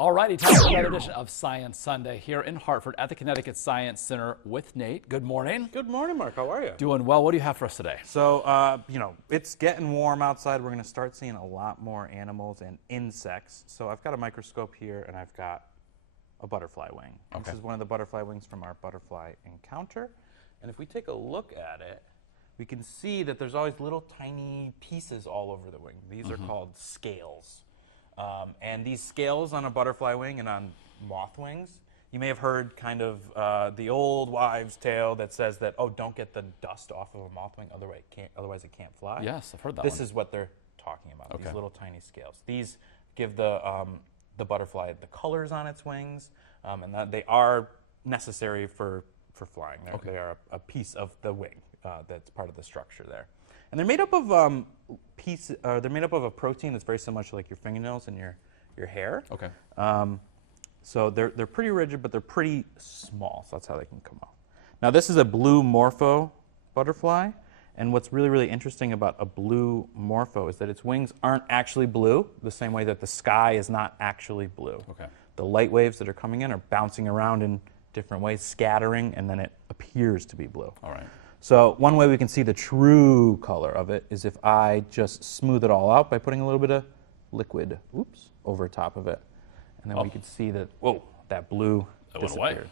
All righty, time for another edition of Science Sunday here in Hartford at the Connecticut Science Center with Nate. Good morning. Good morning, Mark. How are you? Doing well. What do you have for us today? So, it's getting warm outside. We're going to start seeing a lot more animals and insects. So I've got a microscope here, and I've got a butterfly wing. Okay. This is one of the butterfly wings from our butterfly encounter. And if we take a look at it, we can see that there's always little tiny pieces all over the wing. These are called scales. And these scales on a butterfly wing and on moth wings, you may have heard kind of the old wives' tale that says that, oh, don't get the dust off of a moth wing, otherwise it can't fly. Yes, I've heard that This one. is what they're talking about, Okay. these little tiny scales. These give the butterfly the colors on its wings, and that they are necessary for flying. They are a piece of the wing that's part of the structure there. And they're made up of they're made up of a protein that's very similar to like your fingernails and your hair. Okay. So they're pretty rigid, but they're pretty small. So that's how they can come off. Now this is a blue morpho butterfly, and what's really, really interesting about a blue morpho is that its wings aren't actually blue, the same way that the sky is not actually blue. Okay. The light waves that are coming in are bouncing around in different ways, scattering, and then it appears to be blue. All right. So one way we can see the true color of it is if I just smooth it all out by putting a little bit of liquid, over top of it. And then we can see that, whoa, that blue That went away. disappeared.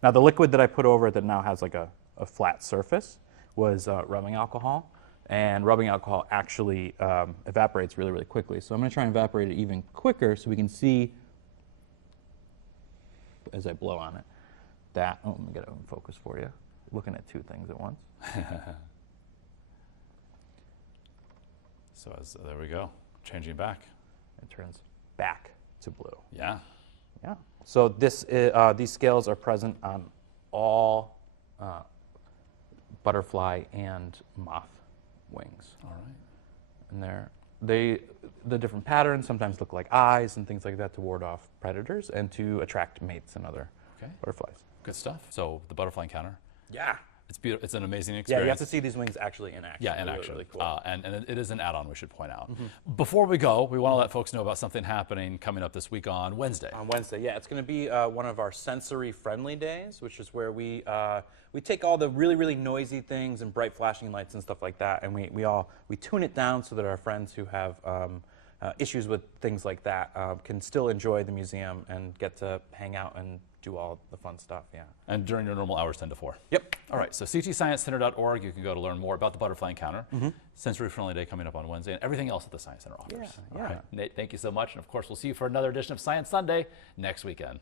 Now the liquid that I put over it that now has like a flat surface was rubbing alcohol. And rubbing alcohol actually evaporates really, really quickly. So I'm going to try and evaporate it even quicker so we can see, as I blow on it, that, let me get it in focus for you. Looking at two things at once. So there we go, changing back. It turns back to blue. Yeah. Yeah. So these scales are present on all butterfly and moth wings. All right. And the different patterns sometimes look like eyes and things like that to ward off predators and to attract mates and other butterflies. Good stuff. So the butterfly encounter. Yeah. It's beautiful. It's an amazing Yeah, experience. you have to see these wings actually in action. Yeah, in Really, action. really cool. And it is an add-on, we should point out. Before we go, we want to let folks know about something happening coming up this week on Wednesday. On Wednesday, yeah, it's going to be one of our sensory-friendly days, which is where we take all the really, really noisy things and bright flashing lights and stuff like that, and we tune it down so that our friends who have issues with things like that can still enjoy the museum and get to hang out and do all the fun stuff. Yeah. And during your normal hours, 10 to 4. Yep. All right, so ctsciencecenter.org, you can go to learn more about the Butterfly Encounter, Sensory Friendly Day coming up on Wednesday, and everything else that the Science Center offers. Yeah, All right, Nate, thank you so much. And of course, we'll see you for another edition of Science Sunday next weekend.